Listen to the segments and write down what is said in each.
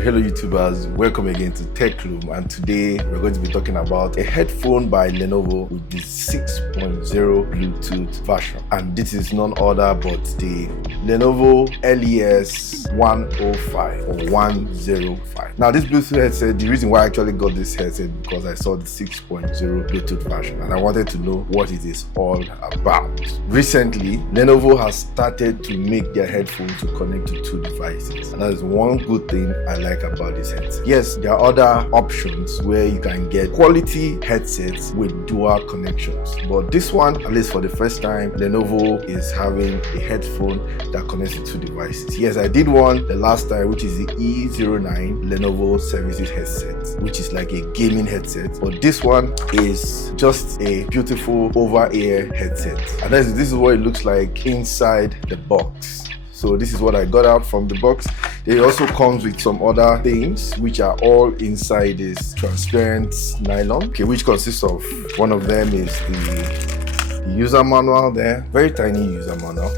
So hello YouTubers, welcome again to Tech Room, and today we're going to be talking about a headphone by Lenovo with the 6.0 Bluetooth version, and this is none other but the Lenovo LES 105 or 105. Now this Bluetooth headset, the reason why I actually got this headset because I saw the 6.0 Bluetooth version and I wanted to know what it is all about. Recently, Lenovo has started to make their headphones to connect to two devices, and that is one good thing I like about this headset. Yes, there are other options where you can get quality headsets with dual connections, but this one, at least for the first time, Lenovo is having a headphone that connects to two devices. Yes, I did one the last time, which is the E09 Lenovo Services headset, which is like a gaming headset, but this one is just a beautiful over-ear headset, and this is what it looks like inside the box. So this is what I got out from the box. It also comes with some other things which are all inside this transparent nylon, which consists of, one of them is the user manual there, very tiny user manual,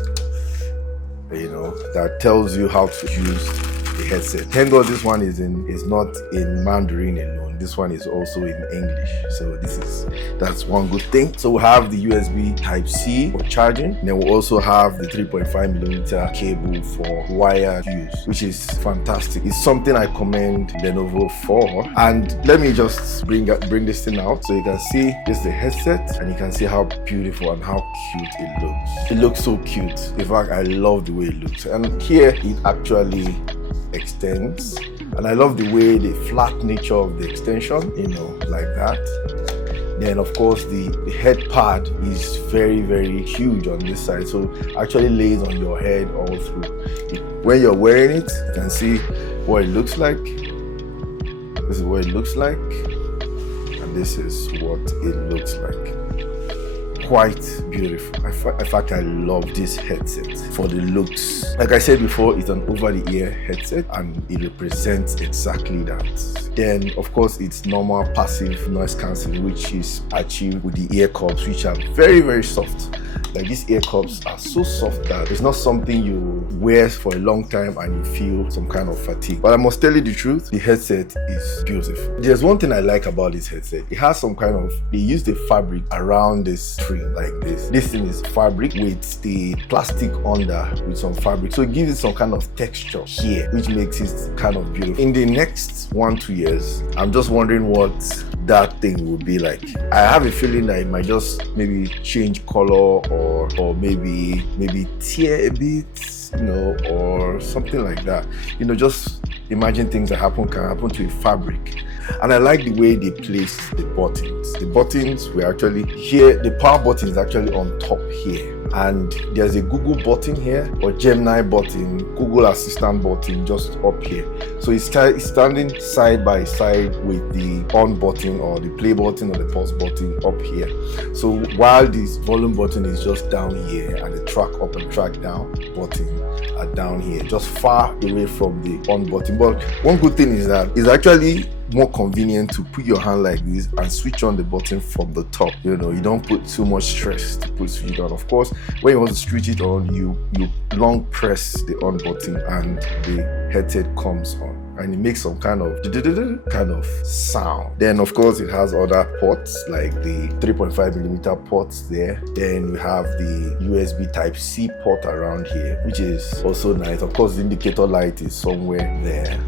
that tells you how to use the headset. Thank God this one is not in Mandarin alone. This one is also in English, so that's one good thing. So we have the USB Type-C for charging, and then we also have the 3.5mm cable for wired use, which is fantastic. It's something I commend Lenovo for. And let me just bring this thing out so you can see this is the headset, and you can see how beautiful and how cute it looks. It looks so cute. In fact, I love the way it looks. And here it actually extends, and I love the way the flat nature of the extension, like that. Then of course the head pad is very, very huge on this side, so actually lays on your head all through. When you're wearing it, you can see what it looks like. This is what it looks like, and this is what it looks like. Quite beautiful. In fact, I love this headset for the looks. Like I said before, it's an over-the-ear headset, and it represents exactly that. Then, of course, it's normal passive noise cancelling, which is achieved with the ear cups, which are very, very soft. Like, these ear cups are so soft that it's not something you wear for a long time and you feel some kind of fatigue. But I must tell you the truth, the headset is beautiful. There's one thing I like about this headset. It has some kind of, they use the fabric around this string like this. This thing is fabric with the plastic under with some fabric. So it gives it some kind of texture here, which makes it kind of beautiful. In the next 1-2 years, I'm just wondering what that thing will be like. I have a feeling that it might just maybe change color or maybe tear a bit, or something like that. Just imagine things that can happen to a fabric. And I like the way they placed the buttons. The buttons were actually here. The power button is actually on top here. And there's a Google button here, or Gemini button, Google Assistant button just up here. So it's standing side by side with the on button or the play button or the pause button up here. So while this volume button is just down here, and the track up and track down button are down here, just far away from the on button. But one good thing is that it's actually more convenient to put your hand like this and switch on the button from the top. You don't put too much stress to put switch on. Of course, when you want to switch it on, you long press the on button and the headset comes on, and it makes some kind of sound. Then of course it has other ports like the 3.5mm ports there. Then we have the USB Type-C port around here, which is also nice. Of course, the indicator light is somewhere there,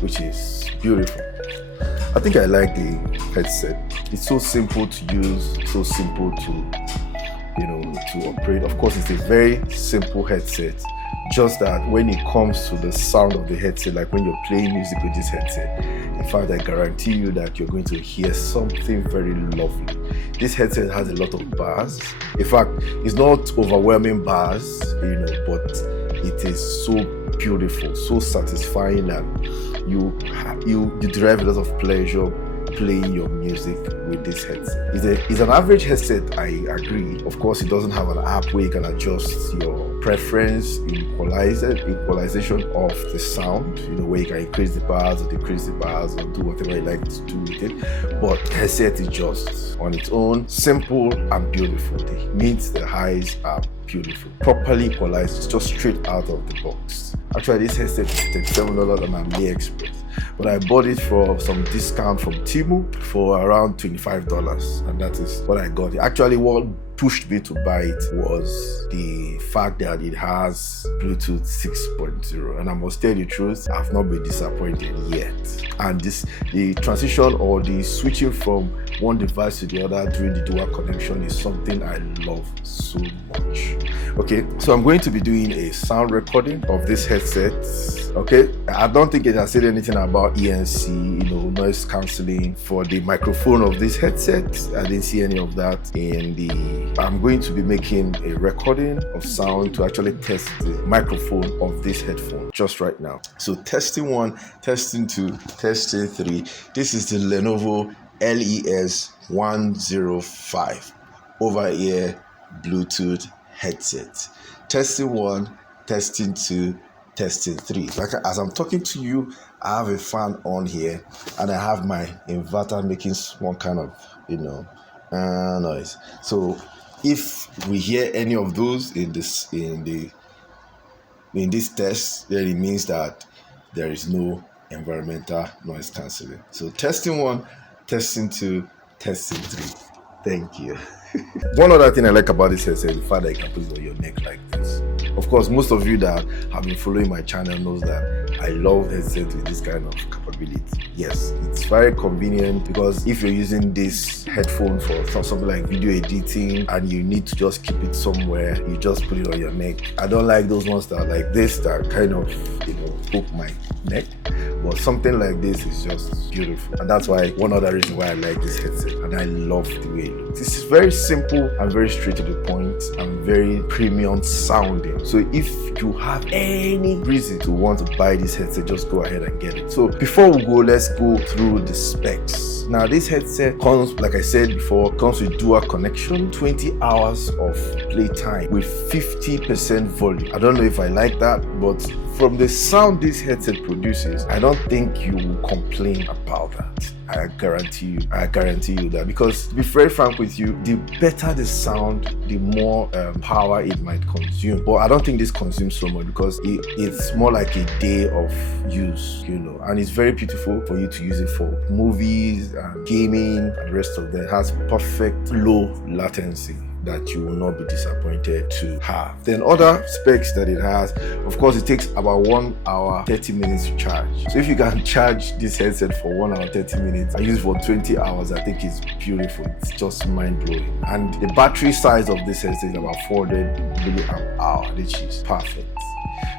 which is beautiful. I think I like the headset. It's so simple to use, so simple to operate. Of course, it's a very simple headset. Just that when it comes to the sound of the headset, like when you're playing music with this headset, in fact, I guarantee you that you're going to hear something very lovely. This headset has a lot of bass. In fact, it's not overwhelming bass, but it is so beautiful, so satisfying that you derive a lot of pleasure playing your music with this headset. It's an average headset, I agree. Of course, it doesn't have an app where you can adjust your preference, equalization of the sound, where you can increase the bars or decrease the bars or do whatever you like to do with it. But the headset is just on its own, simple and beautiful. The mids, the highs are beautiful, properly equalized, just straight out of the box. Actually, this headset is $37 on AliExpress, but I bought it for some discount from Temu for around $25, and that is what I got. Actually, what pushed me to buy it was the fact that it has Bluetooth 6.0, and I must tell you the truth, I've not been disappointed yet. And the transition or the switching from one device to the other during the dual connection is something I love so much. Okay, so I'm going to be doing a sound recording of this headset. Okay, I don't think it has said anything about ENC, noise cancelling for the microphone of this headset. I didn't see any of that in the. I'm going to be making a recording of sound to actually test the microphone of this headphone just right now. So testing 1, testing 2, testing 3. This is the Lenovo LES 105 over-ear Bluetooth headset. Testing 1, testing 2, testing 3. As I'm talking to you, I have a fan on here, and I have my inverter making one kind of noise. So if we hear any of those in this test, then it means that there is no environmental noise cancelling. So testing 1, testing 2, testing 3. Thank you. One other thing I like about this headset is the fact that you can put it on your neck like this. Of course, most of you that have been following my channel knows that I love headsets with this kind of capability. Yes, it's very convenient, because if you're using this headphone for something like video editing and you need to just keep it somewhere, you just put it on your neck. I don't like those ones that are like this, that kind of hook my neck. But something like this is just beautiful, and that's why one other reason why I like this headset, and I love the way it looks. This is very simple and very straight to the point and very premium sounding. So if you have any reason to want to buy this headset, just go ahead and get it. So before we go, let's go through the specs. Now this headset comes, like I said before, comes with dual connection, 20 hours of playtime with 50% volume. I don't know if I like that, but from the sound this headset produces, I don't think you will complain about that. I guarantee you that, because to be very frank with you, the better the sound, the more power it might consume. But I don't think this consumes so much, because it's more like a day of use, and it's very beautiful for you to use it for movies and gaming and the rest of that. It has perfect low latency that you will not be disappointed to have. Then other specs that it has, of course, it takes about 1 hour 30 minutes to charge. So if you can charge this headset for 1 hour 30 minutes and use it for 20 hours, I think it's beautiful. It's just mind-blowing. And the battery size of this headset is about 400 milliamp hour, which is perfect.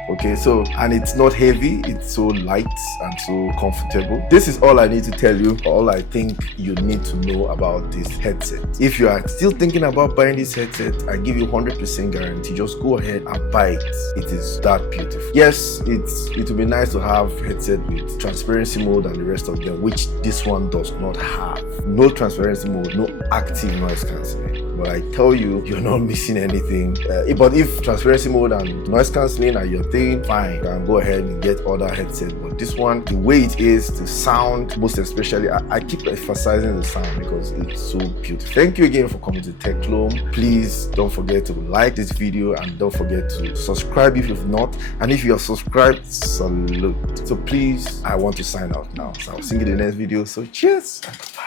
Okay, so, and it's not heavy, it's so light and so comfortable. This is all I need to tell you, all I think you need to know about this headset. If you are still thinking about buying this headset, I give you 100% guarantee. Just go ahead and buy it. It is that beautiful. Yes, it would be nice to have headset with transparency mode and the rest of them, which this one does not have. No transparency mode, no active noise cancelling. But I tell you, you're not missing anything. But if transparency mode and noise cancelling are your thing, fine, you can go ahead and get other headsets. But this one, the way it is, the sound, most especially, I keep emphasizing the sound because it's so beautiful. Thank you again for coming to TechClone. Please don't forget to like this video, and don't forget to subscribe if you've not. And if you're subscribed, salute. So please, I want to sign out now. So I'll see you in the next video. So cheers. Bye.